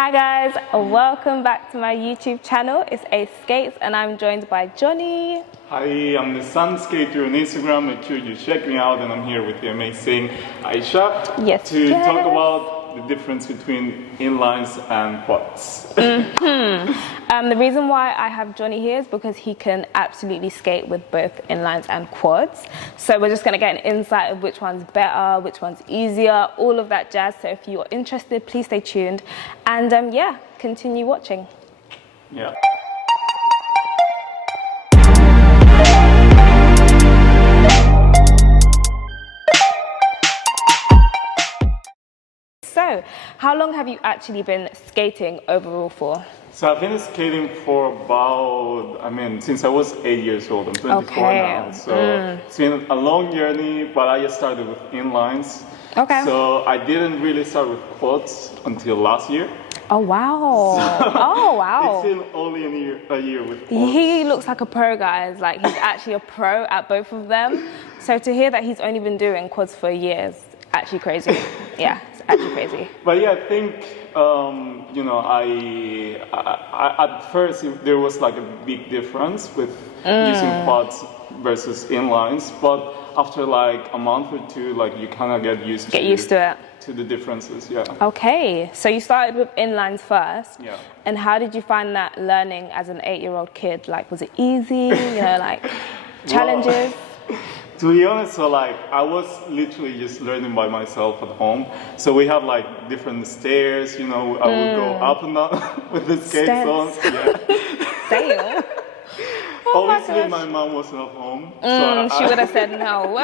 Hi guys, welcome back to my YouTube channel. It's A Skates and I'm joined by Johnny. Hi, I'm the Sun Skater on Instagram. Make sure you check me out, and I'm here with the amazing Ayisha to talk about the difference between inlines and quads. The reason why I have Johnny here is because he can absolutely skate with both inlines and quads. So we're just going to get an insight of which one's better, which one's easier, all of that jazz. So if you're interested, please stay tuned and continue watching. Yeah. So, how long have you actually been skating overall for? So I've been skating for about, since I was 8 years old. I'm 24 now. So it's been a long journey, but I just started with inlines. Okay. So I didn't really start with quads until last year. Oh wow! It's been only a year with quads. He looks like a pro, guys. Like he's actually a pro at both of them. So to hear that he's only been doing quads for a year is actually crazy. Yeah, it's actually crazy. But yeah, I think I at first there was like a big difference with using quads versus inlines, but after like a month or two, like you kind of get used to the differences. Yeah. Okay, so you started with inlines first. Yeah. And how did you find that learning as an 8-year-old kid? Like, was it easy? Challenges? To be honest, so like I was literally just learning by myself at home. So we have like different stairs, I would go up and down with the skates on. Yeah. Same. Obviously, my mom wasn't at home. So she would have said no.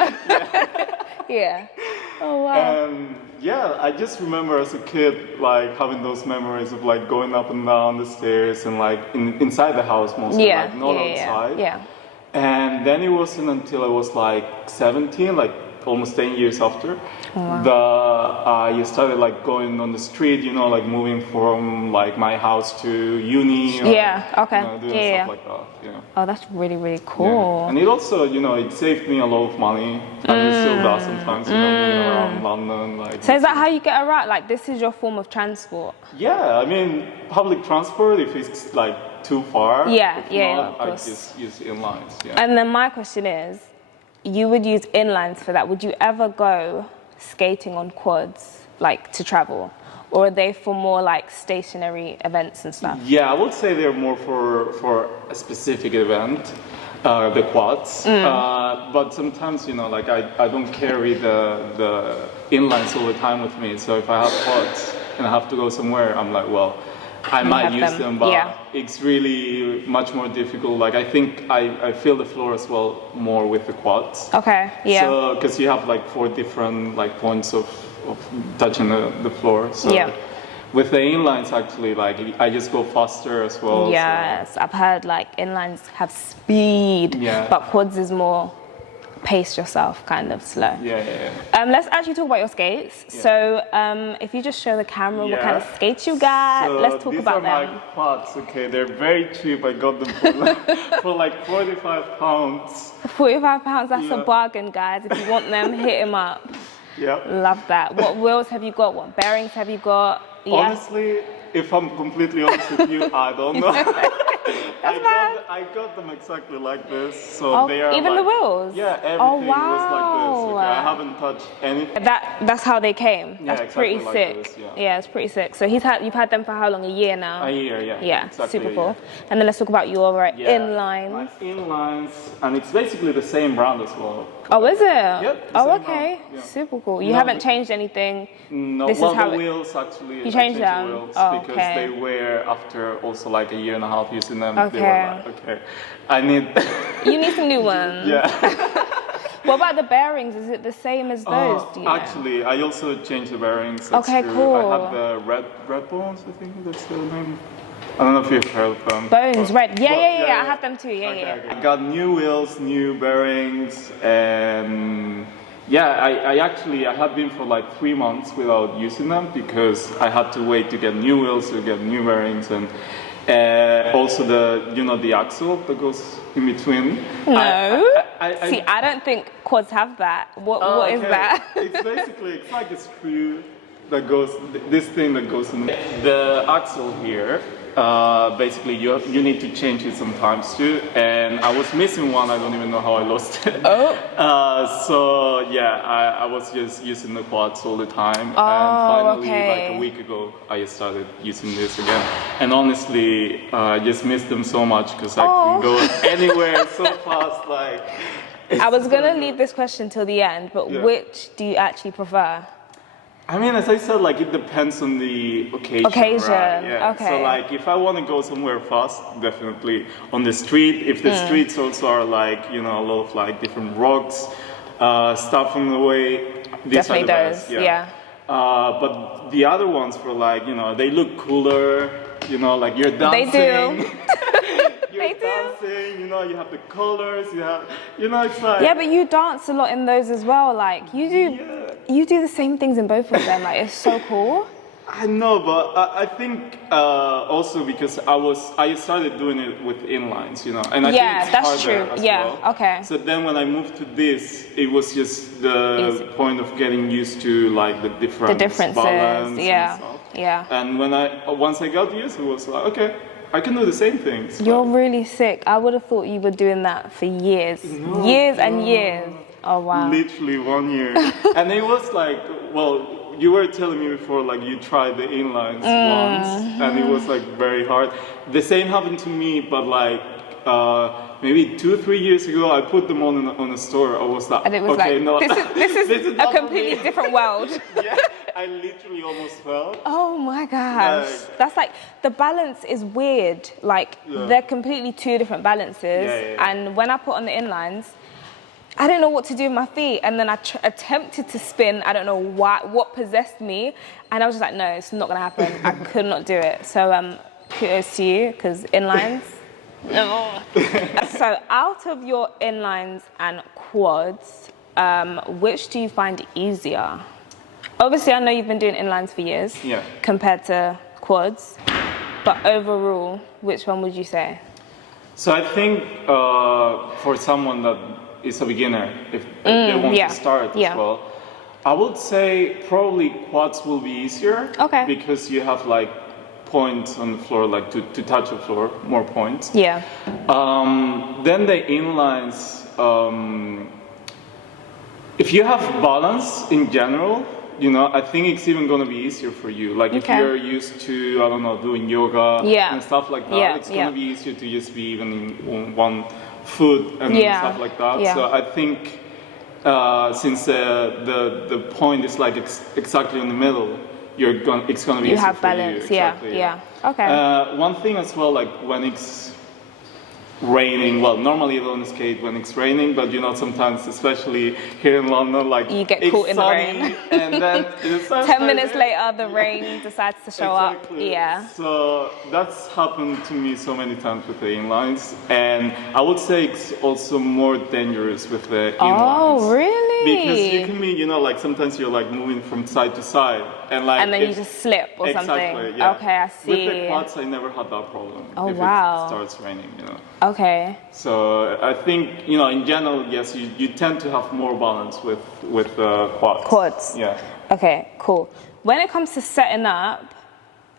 Yeah. Oh wow. And yeah, I just remember as a kid like having those memories of like going up and down the stairs and like inside the house mostly, like not outside. Yeah. And then it wasn't until I was like 17, like almost 10 years after, I started like going on the street, like moving from like my house to uni. Or, doing stuff like that. Yeah. Oh, that's really, really cool. Yeah. And it also, it saved me a lot of money, and it still does sometimes, moving around London. Like. So is that how you get around? Like, this is your form of transport? Yeah, public transport, if it's like too far. Of course. I just use inlines. Yeah. And then my question is, you would use inlines for that. Would you ever go skating on quads, like to travel? Or are they for more like stationary events and stuff? Yeah, I would say they're more for a specific event, the quads. But sometimes, like I don't carry the inlines all the time with me. So if I have quads and I have to go somewhere, I'm like, well, I might use them, but it's really much more difficult. Like I think I feel the floor as well more with the quads. Okay, yeah. So because you have like 4 different like points of touching the floor. So with the inlines, actually, like I just go faster as well. Yes, so. I've heard like inlines have speed, but quads is more pace yourself, kind of slow. Yeah. Let's actually talk about your skates. Yeah. So if you just show the camera what kind of skates you got, so let's talk about them. These are my quads, okay? They're very cheap. I got them for like 45 pounds. 45 pounds, that's a bargain, guys. If you want them, hit him up. Yeah. Love that. What wheels have you got? What bearings have you got? Honestly, if I'm completely honest with you, I don't know. I got them exactly like this, so they are even like, the wheels. Yeah, everything was like this. Okay, I haven't touched anything. That's how they came. That's exactly pretty sick. Like this, yeah, it's pretty sick. So you've had them for how long? A year now. A year, yeah. Yeah, exactly super cool. And then let's talk about your inlines. My inlines, and it's basically the same brand as well. Oh, is it? Yep. Oh, okay. Yeah. Super cool. You haven't changed anything. No. This well, is how the wheels actually. You changed them. The wheels because they were after also like a year and a half using them. Okay. They were like, okay, I need. You need some new ones. Yeah. What about the bearings? Is it the same as those? Do you know? Actually, I also changed the bearings. That's okay, true. cool. I have the red bones. I think that's the name. I don't know if you've heard of them. Bones, red. Yeah. I have them too. Yeah. I got new wheels, new bearings, and I had been for like 3 months without using them because I had to wait to get new wheels, to get new bearings, and also the axle that goes in between. No. I don't think quads have that. What is that? It's like a screw that goes, this thing that goes in the axle here. Basically, you need to change it sometimes too, and I was missing one. I don't even know how I lost it. Oh. So yeah, I was just using the quads all the time, and finally, like a week ago, I started using this again. And honestly, I just missed them so much because I can go anywhere so fast. Like, I was gonna leave this question till the end, but which do you actually prefer? I mean, as I said, like it depends on the occasion. Right? Yeah. Okay. So like, if I want to go somewhere fast, definitely on the street. If the streets also are like, you know, a lot of like different rocks, stuff on the way. These Definitely are the best. Yeah. But the other ones for like, you know, they look cooler. You know, like you're dancing. They do. You're dancing, you know, you have the colors, you have, you know, it's like... Yeah, but you dance a lot in those as well, like, you do the same things in both of them, like, it's so cool. I know, but I think also because I started doing it with inlines, you know, and I think it's that's harder true. as Yeah, well. okay. So then when I moved to this, it was just the point of getting used to like the differences, balance and stuff. Yeah. And once I got used, it was like, okay, I can do the same things. You're really sick. I would have thought you were doing that for years. Years and years. Oh, wow. Literally 1 year. And it was like, well, you were telling me before, like you tried the inlines once, and it was like very hard. The same happened to me, but like maybe 2-3 years ago, I put them on a store. I was like, and it was okay, like, no, this is a completely different world. Yeah, I literally almost fell. Oh my gosh. That's like, the balance is weird. Like, they're completely two different balances. And when I put on the inlines, I didn't know what to do with my feet. And then I attempted to spin. I don't know what possessed me. And I was just like, no, it's not going to happen. I could not do it. So kudos to you, because inlines. So out of your inlines and quads, which do you find easier? Obviously, I know you've been doing inlines for years compared to quads, but overall, which one would you say? So I think for someone that is a beginner, if they want to start as well, I would say probably quads will be easier. Okay. Because you have like points on the floor, like to touch the floor, more points. Yeah. Then the inlines, if you have balance in general, you know, I think it's even going to be easier for you. Like if you're used to, I don't know, doing yoga and stuff like that, it's going to be easier to just be even on one foot and stuff like that. Yeah. So I think since the point is like exactly in the middle, it's going to be easier have for balance, you. Exactly, Okay. One thing as well, like when it's raining, well, normally you don't skate when it's raining, but you know, sometimes, especially here in London, like you get caught in the rain. And then 10 minutes later, the rain decides to show up. Yeah. So that's happened to me so many times with the inlines, and I would say it's also more dangerous with the inlines. Oh, really? Because you can be, you know, like sometimes you're like moving from side to side, and like then you just slip or something. Yeah. Okay, I see. With the quads, I never had that problem. Oh, if wow. it starts raining, you know. Okay. So I think, you know, in general, yes, you tend to have more balance with quads. Quads. Yeah. Okay, cool. When it comes to setting up,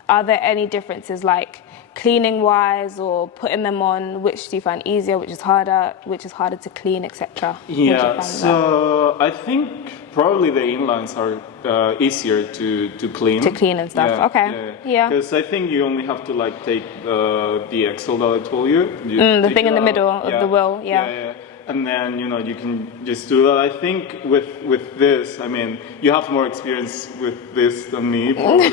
are there any differences, like cleaning wise or putting them on? Which do you find easier, which is harder to clean, etc.? Yeah, so I think probably the inlines are easier to clean. To clean and stuff. Okay. Yeah. Because I think you only have to like take the axle that I told you. The thing in the middle of the wheel. Yeah. And then, you know, you can just do that. I think with this, I mean, you have more experience with this than me, probably.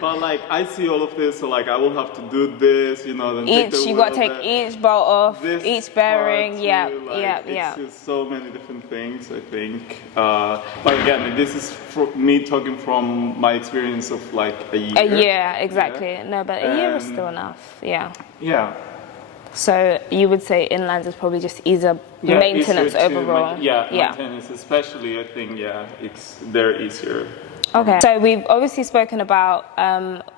But like, I see all of this, so like, I will have to do this, you know, then you got to take each bolt off, each bearing. It's just so many different things, I think. But again, this is me talking from my experience of like a year. A year, exactly. Yeah. No, but a year is still enough. Yeah. Yeah. So you would say inlines is probably just easier maintenance easier overall. Maintenance especially, I think, they're easier. Okay, so we've obviously spoken about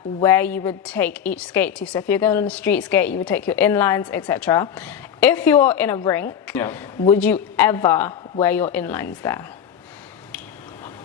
where you would take each skate to. So if you're going on a street skate, you would take your inlines, etc. If you're in a rink, would you ever wear your inlines there?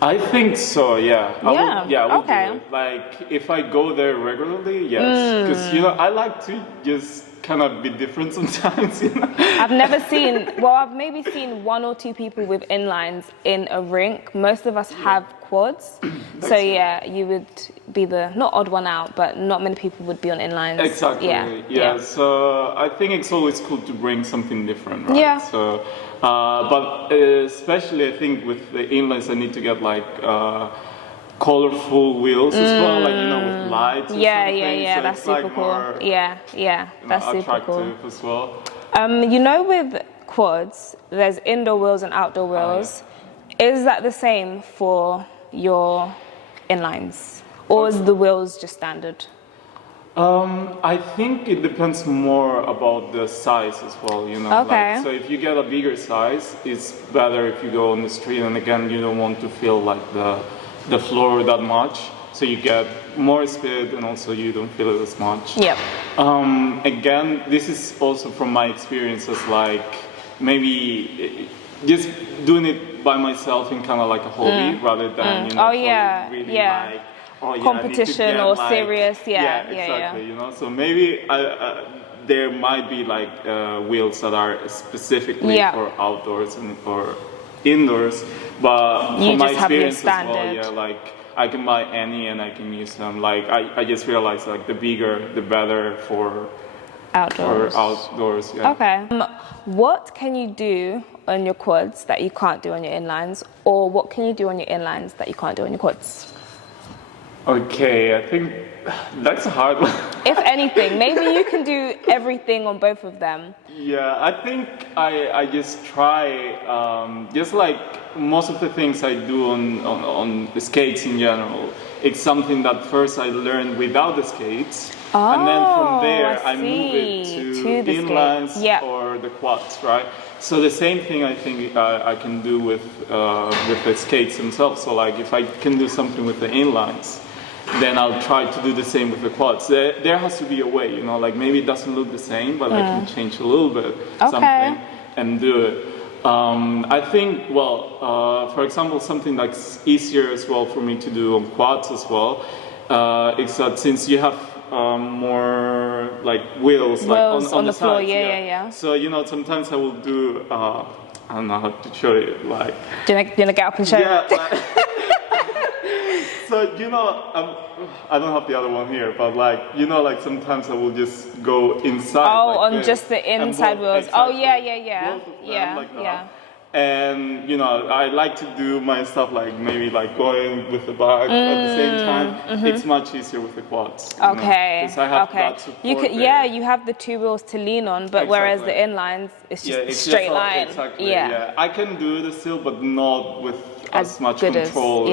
I think so, yeah. I would okay. do it. Like, if I go there regularly, yes. Because, you know, I like to just kind of be different sometimes, you know? I've never seen, well, I've maybe seen 1 or 2 people with inlines in a rink. Most of us have quads. So yeah, you would be the, not odd one out, but not many people would be on inlines. Exactly. Yeah. So I think it's always cool to bring something different, right? Yeah. So, but especially I think with the inlines, I need to get like colorful wheels as well, like, you know, with lights. Or something. Yeah. So That's it's super like cool. more, That's super cool. attractive as well. You know, with quads, there's indoor wheels and outdoor wheels. Is that the same for your inlines, or is the wheels just standard? I think it depends more about the size as well, you know. Okay. Like, so if you get a bigger size, it's better if you go on the street, and again, you don't want to feel like the floor that much, so you get more speed, and also you don't feel it as much. Yep. Again, this is also from my experiences, like maybe just doing it by myself in kind of like a hobby rather than, you know, really like, competition or like, serious, exactly, you know. So maybe there might be like wheels that are specifically for outdoors and for indoors, but you from my just have your experience as well, standard. like I can buy any and I can use them. Like I just realized like the bigger, the better for outdoors. Yeah. Okay. What can you do on your quads that you can't do on your inlines, or what can you do on your inlines that you can't do on your quads? Okay, I think that's a hard one. If anything, maybe you can do everything on both of them. Yeah, I think I just try, just like most of the things I do on the skates in general, it's something that first I learned without the skates, and then from there I move it to the inlines or the quads, right? So the same thing I think I can do with the skates themselves. So like if I can do something with the inlines, then I'll try to do the same with the quads. There has to be a way, you know, like maybe it doesn't look the same, but I can change a little bit something and do it. I think, well, for example, something that's easier as well for me to do on quads as well, is that since you have more like wheels like on the floor, sides, so, you know, sometimes I will do, I don't know how to show you, like... Do you want to get up and show? Yeah, so, you know, I don't have the other one here, but like, you know, like sometimes I will just go inside. Oh, like on this, just the inside wheels. Exactly. Oh, yeah. Both of them like that. And, you know, I like to do my stuff like maybe like going with the bike at the same time. It's much easier with the quads. Okay. Because I have that support you could, you have the 2 wheels to lean on, but whereas the inlines, it's just a straight line. Exactly. Yeah. I can do it still, but not with as much control.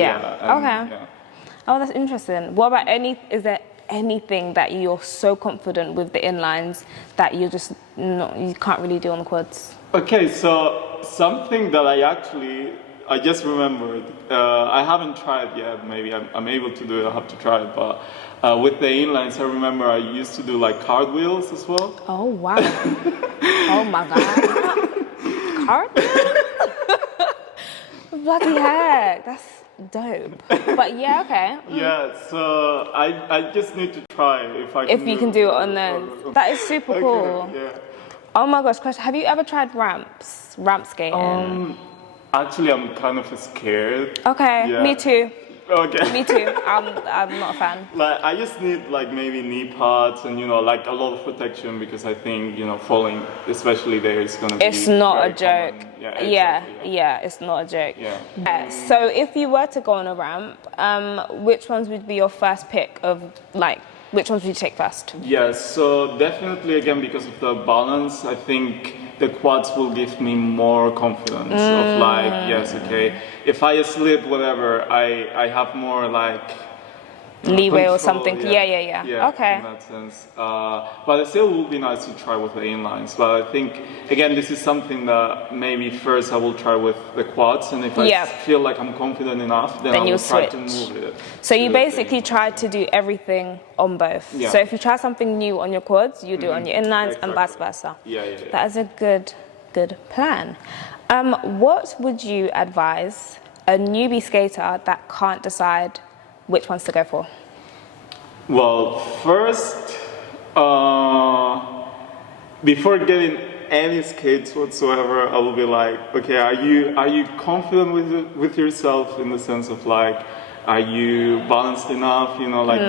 Oh, that's interesting. What about is there anything that you're so confident with the inlines that you just you can't really do on the quads? Okay, so something that I just remembered, I haven't tried yet, maybe I'm able to do it, I have to try it, but with the inlines, I remember I used to do like cartwheels as well. Oh, wow. Oh my God. Cartwheels? Bloody heck, that's dope. But yeah, okay. Yeah, so I just need to try if you can do it on those. That is super cool. Yeah. Oh my gosh, question. Have you ever tried ramp skating? Actually, I'm kind of scared. Okay, yeah. Me too. Okay. Me too. I'm not a fan. Like I just need like maybe knee pads and, you know, like a lot of protection, because I think, you know, falling, especially there, is gonna be. It's not a joke. Common. Yeah, exactly, it's not a joke. Yeah. So if you were to go on a ramp, which ones would be your first pick of like? Which ones would you take first? Yes, so definitely again because of the balance, I think the quads will give me more confidence of like, yes, okay, if I slip, whatever, I have more like leeway control, or something. Yeah. Okay. In that sense, but it still would be nice to try with the inlines. But I think again, this is something that maybe first I will try with the quads, and if I feel like I'm confident enough, then I will try to move it. So you basically try to do everything on both. Yeah. So if you try something new on your quads, you do it on your inlines and vice versa. Yeah. That is a good plan. What would you advise a newbie skater that can't decide which ones to go for? Well, first, before getting any skates whatsoever, I will be like, okay, are you confident with yourself in the sense of like, are you balanced enough? You know, like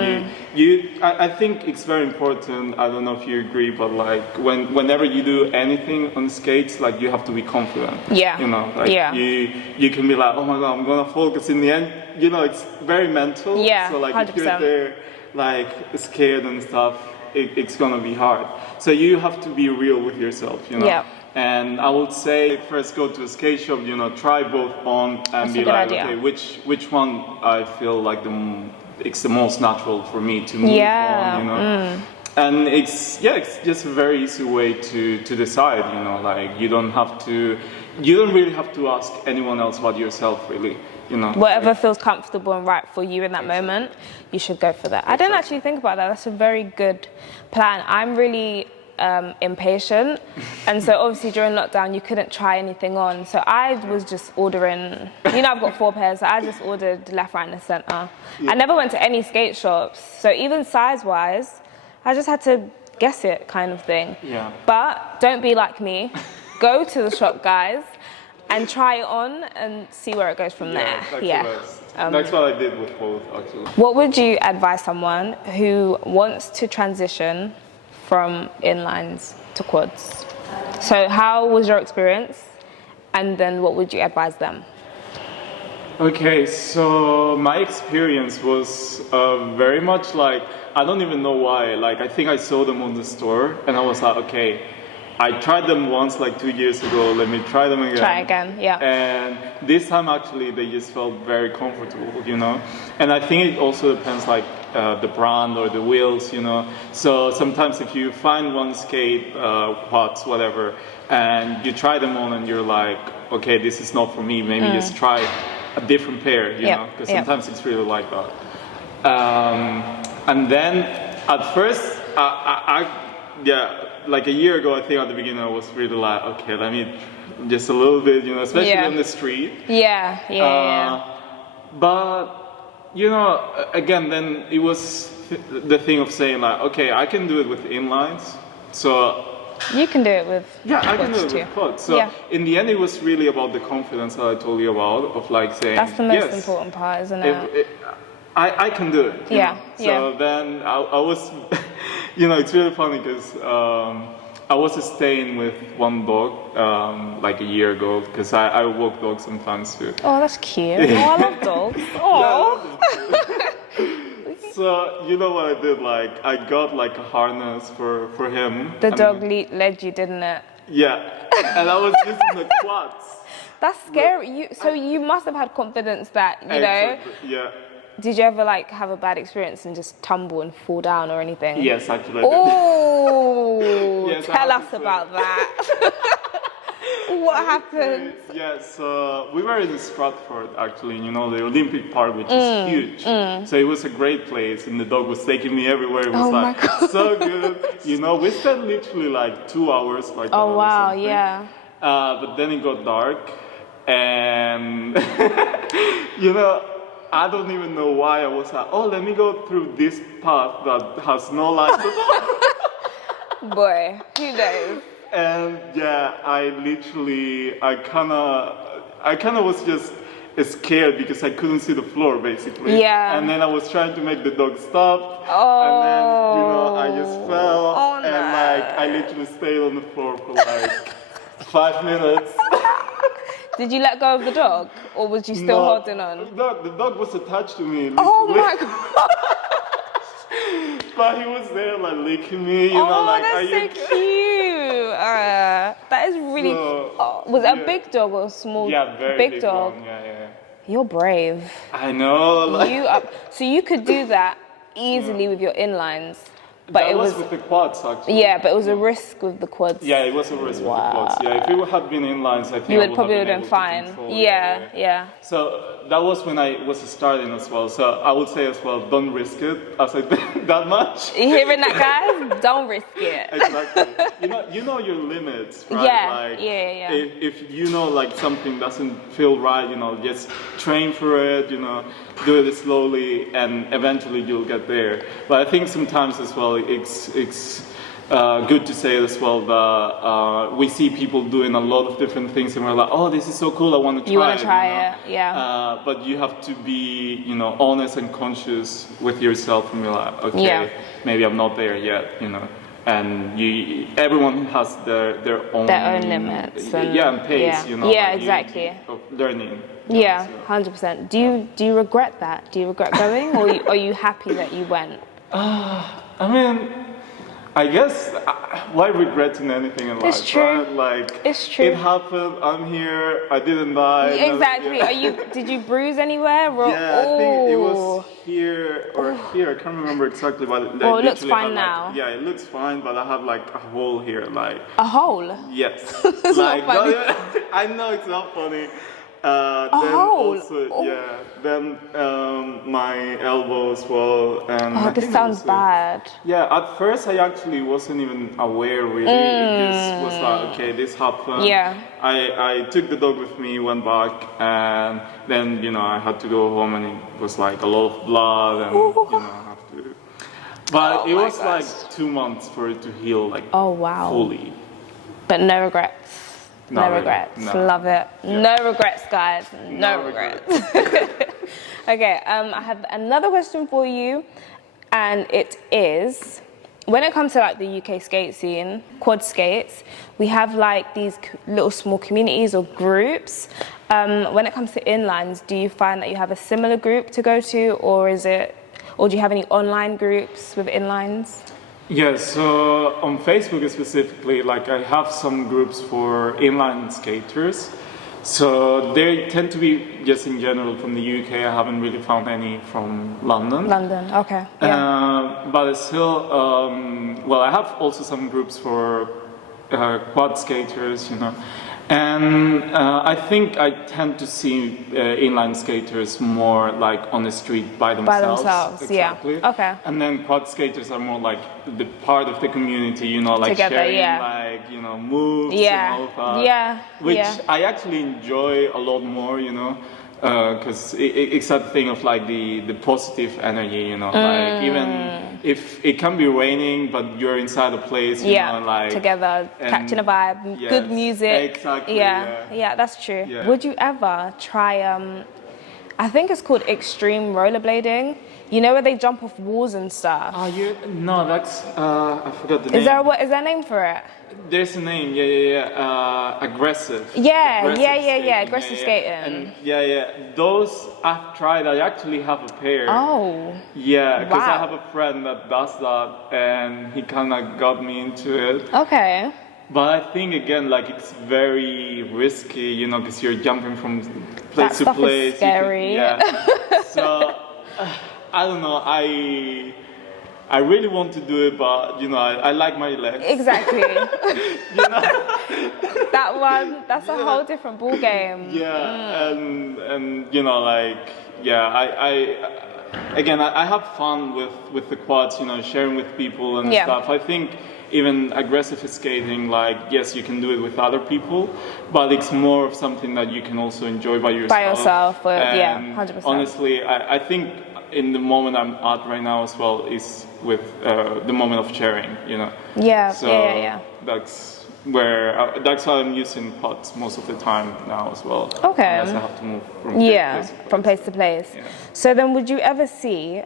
I think it's very important. I don't know if you agree, but like whenever you do anything on skates, like you have to be confident. Yeah. You know, like you can be like, oh my God, I'm gonna fall, because in the end, you know, it's very mental. Yeah. So like 100%. if you're there, like scared and stuff, it's gonna be hard. So you have to be real with yourself. You know. Yeah. And I would say first go to a skate shop, you know, try both on and be like, okay, which one I feel like it's the most natural for me to move on, you know. And it's just a very easy way to decide, you know, like you don't really have to ask anyone else but yourself, really. You know, whatever feels comfortable and right for you in that moment, you should go for that. I didn't actually think about that. That's a very good plan. I'm really impatient, and so obviously during lockdown you couldn't try anything on, so I was just ordering, you know, I've got 4 pairs, so I just ordered left, right and center. I never went to any skate shops, so even size wise I just had to guess it, kind of thing. But don't be like me. Go to the shop, guys, and try it on and see where it goes from there. That's what I did with both, actually. What would you advise someone who wants to transition from inlines to quads? So how was your experience, and then what would you advise them? Okay, so my experience was very much like, I don't even know why, like I think I saw them on the store and I was like, okay, I tried them once like 2 years ago, let me try them again. Try again, yeah. And this time actually they just felt very comfortable, you know. And I think it also depends like the brand or the wheels, you know. So sometimes if you find one skate, pots, whatever, and you try them on and you're like, okay, this is not for me, maybe just try a different pair, you know, because sometimes it's really like that. And then at first, like a year ago, I think at the beginning I was really like, okay, let me just a little bit, you know, especially on the street. But, you know, again, then it was the thing of saying like, okay, I can do it with inlines, so... You can do it with I can do it with quads. So in the end, it was really about the confidence that I told you about, of like saying, that's the most important part, isn't it? I can do it. So then I was, you know, it's really funny because I was staying with one dog like a year ago, because I walk dogs sometimes too. Oh, that's cute. Oh, I love dogs. Oh. So, you know what I did? Like, I got like a harness for him. The dog led you, didn't it? Yeah. And I was using the quads. That's scary. You must have had confidence that, you know. Yeah. Did you ever like have a bad experience and just tumble and fall down or anything? Yes, actually. Oh, yes, tell us about that. What happened? Yes, we were in Stratford actually, you know, the Olympic Park, which is huge. So it was a great place, and the dog was taking me everywhere. It was like so good. You know, we spent literally like 2 hours. Like, oh wow, yeah. But then it got dark, and you know, I don't even know why I was like, oh, let me go through this path that has no lights at all. Boy, who knows? And yeah, I kind of was just scared because I couldn't see the floor basically. Yeah. And then I was trying to make the dog stop. Oh. And then, you know, I just fell. Oh, and like, I literally stayed on the floor for like 5 minutes. Did you let go of the dog, or was you still holding on? No, the dog was attached to me. Literally. Oh my God. But he was there like licking me, you know, like, that's so cute. That is really. Was it a big dog or a small? Yeah, very big dog. One. Yeah. You're brave. I know. Like, so you could do that easily with your inlines. But it was with the quads, actually. Yeah, but it was a risk with the quads. Yeah, it was a risk with the quads. Yeah, if it had been inlines, I think you would probably have been fine. Yeah. So that was when I was starting as well. So I would say as well, don't risk it as I did that much. You hearing that, guys? Don't risk it. Exactly. You know your limits, right? Yeah, like, yeah. If you know like something doesn't feel right, just train for it. Do it slowly, and eventually you'll get there. But I think sometimes as well, it's good to say as well that we see people doing a lot of different things, and we're like, oh, this is so cool, I want to try it. You want to try it, yeah. But you have to be, honest and conscious with yourself, and be like, okay, maybe I'm not there yet, And everyone has their own limits. And pace, exactly. Of learning. Yeah, 100%. Do you regret that? Do you regret going, or are you happy that you went? I mean, I guess why regretting anything in life? It's true. Right? Like, it's true. It happened. I'm here. I didn't die. Exactly. Did you bruise anywhere? Or, yeah, I think it was here or here. I can't remember exactly, but it looks fine now. Yeah, it looks fine, but I have like a hole here, like. A hole? Yes. It's like, not funny. I know it's not funny. A then hole. Also, then my elbow as well. And this sounds bad. Yeah, at first I actually wasn't even aware really. It just was like, okay, this happened. Yeah. I took the dog with me, went back, and then I had to go home, and it was like a lot of blood, and I have to. But it was like 2 months for it to heal, like fully. But no regrets. No regrets. No. Love it. Yeah. No regrets, guys. No regrets. Okay, I have another question for you, and it is, when it comes to like the UK skate scene, quad skates, we have like these little small communities or groups. When it comes to inlines, do you find that you have a similar group to go to, or do you have any online groups with inlines? Yeah, so on Facebook specifically, like I have some groups for inline skaters. So they tend to be just in general from the UK. I haven't really found any from London. London, okay. Yeah. But still, I have also some groups for quad skaters, And I think I tend to see inline skaters more like on the street by themselves. Exactly. Yeah. Okay. And then quad skaters are more like the part of the community, like together, sharing, like moves and all that. Yeah. Which I actually enjoy a lot more, because it's that thing of like the positive energy, like even if it can be raining, but you're inside a place, like together, catching a vibe, good music. Exactly. Yeah, that's true. Yeah. Would you ever try? I think it's called extreme rollerblading. Where they jump off walls and stuff. No, that's I forgot the name. Is there a name for it? There's a name. Aggressive. Aggressive skating. And those I've tried. I actually have a pair. Oh. Yeah, because I have a friend that does that, and he kind of got me into it. Okay. But I think again, like it's very risky, because you're jumping from place to place. Is scary. So I don't know. I really want to do it, but I like my legs. Exactly. That's a whole different ball game. Yeah, and I have fun with the quads, sharing with people and stuff. I think even aggressive skating, like yes, you can do it with other people, but it's more of something that you can also enjoy by yourself. By yourself, 100%. Honestly, I think in the moment I'm at right now as well is with the moment of sharing, Yeah, so that's where that's how I'm using pods most of the time now as well. Okay. Unless I have to move from place to place. Yeah. So then, would you ever see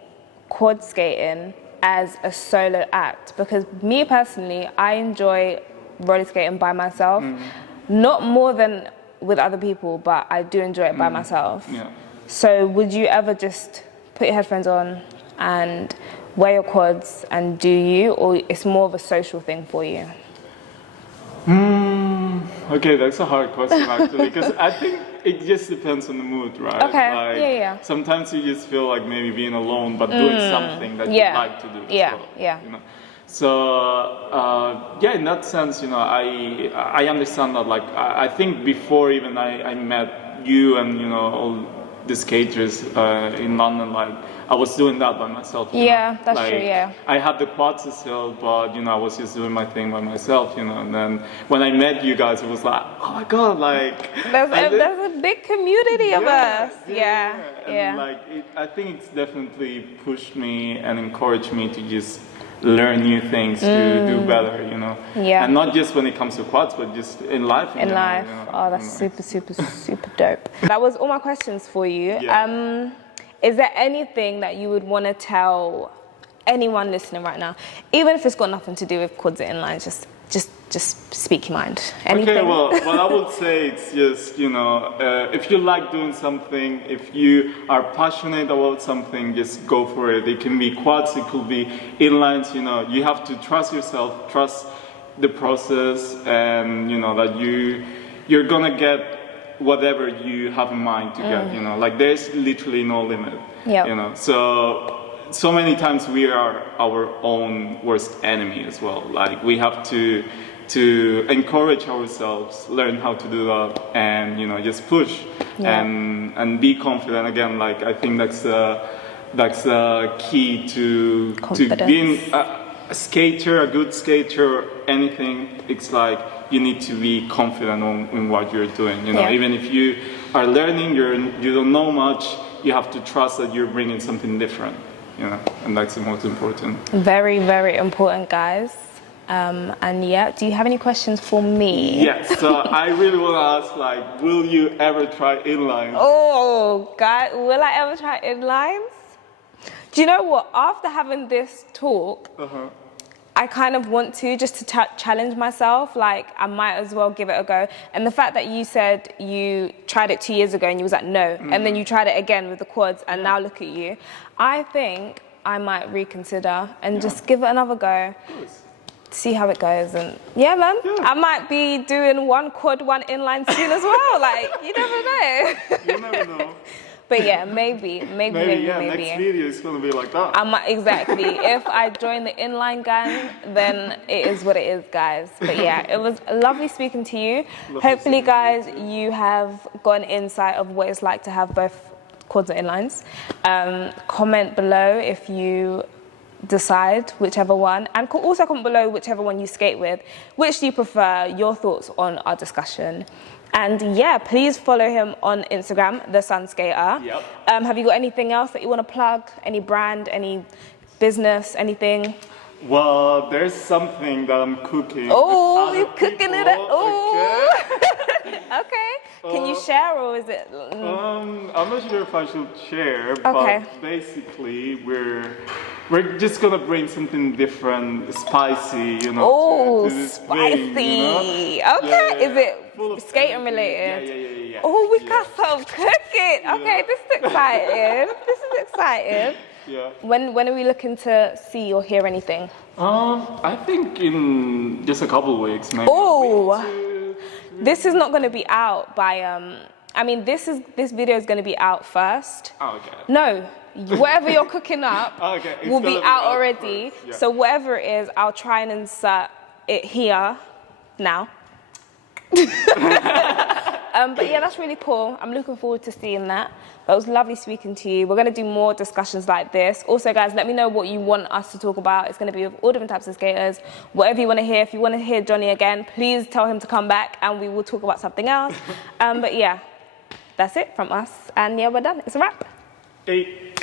quad skating as a solo act? Because me personally, I enjoy roller skating by myself, not more than with other people, but I do enjoy it by myself. Yeah. So would you ever just put your headphones on and wear your quads and or it's more of a social thing for you? Okay, that's a hard question actually, because I think it just depends on the mood, right? Okay, like, sometimes you just feel like maybe being alone, but doing something that you like to do. So, in that sense, I understand that. Like, I think before even I met you and the skaters in London, like I was doing that by myself. Yeah, that's like, true, yeah. I had the quads still, but I was just doing my thing by myself, and then when I met you guys, it was like, oh my god, like there's a big community of us. Yeah. And like I think it's definitely pushed me and encouraged me to just learn new things, to do better, Yeah. And not just when it comes to quads, but just in life. In life. Oh, that's super dope. That was all my questions for you. Yeah. Is there anything that you would want to tell anyone listening right now, even if it's got nothing to do with quads or inlines? Just speak your mind. Anything? Okay, well, I would say it's just, if you like doing something, if you are passionate about something, just go for it. It can be quads, it could be inlines, you have to trust yourself, trust the process, and, that you're gonna get whatever you have in mind to get, like there's literally no limit, so many times we are our own worst enemy as well. Like we have to encourage ourselves, learn how to do that, and just push and be confident again. Like I think that's the key to being a skater, a good skater, anything. It's like you need to be confident in what you're doing. Even if you are learning, you don't know much, you have to trust that you're bringing something different. And that's the most important. Very, very important, guys. And do you have any questions for me? Yes, so I really want to ask, like, will you ever try inlines? Oh, God, will I ever try inlines? Do you know what? After having this talk, I kind of want to, just to challenge myself. Like, I might as well give it a go. And the fact that you said you tried it 2 years ago and you was like, no, and then you tried it again with the quads, and now look at you. I think I might reconsider and just give it another go. See how it goes, and man, I might be doing one quad, one inline soon as well. Like, you never know. You never know. But maybe. Next video is gonna be like that. Exactly. If I join the inline gang, then it is what it is, guys. But it was lovely speaking to you. Hopefully, guys, you have got an insight of what it's like to have both quads and inlines. Comment below if you decide whichever one, and also comment below whichever one you skate with. Which do you prefer? Your thoughts on our discussion. And please follow him on Instagram, The Sun Skater. Yep. Have you got anything else that you want to plug? Any brand, any business, anything? Well, there's something that I'm cooking. Oh, you're cooking it up. Oh. Okay. Can you share, or is it? I'm not sure if I should share, but basically we're just gonna bring something different, spicy, Oh, to this spicy. thing, Okay. Is it skating energy. related? Yeah. Oh, we got some cooking. Okay, this is exciting. Yeah. When are we looking to see or hear anything? I think in just a couple of weeks, maybe. Oh, this is not going to be out by this video is going to be out first. Oh, okay. No, whatever you're cooking up will be out already. Yeah. So whatever it is, I'll try and insert it here now. But that's really cool. I'm looking forward to seeing that. But it was lovely speaking to you. We're going to do more discussions like this. Also, guys, let me know what you want us to talk about. It's going to be with all different types of skaters. Whatever you want to hear. If you want to hear Johnny again, please tell him to come back and we will talk about something else. But that's it from us. And we're done. It's a wrap. Hey.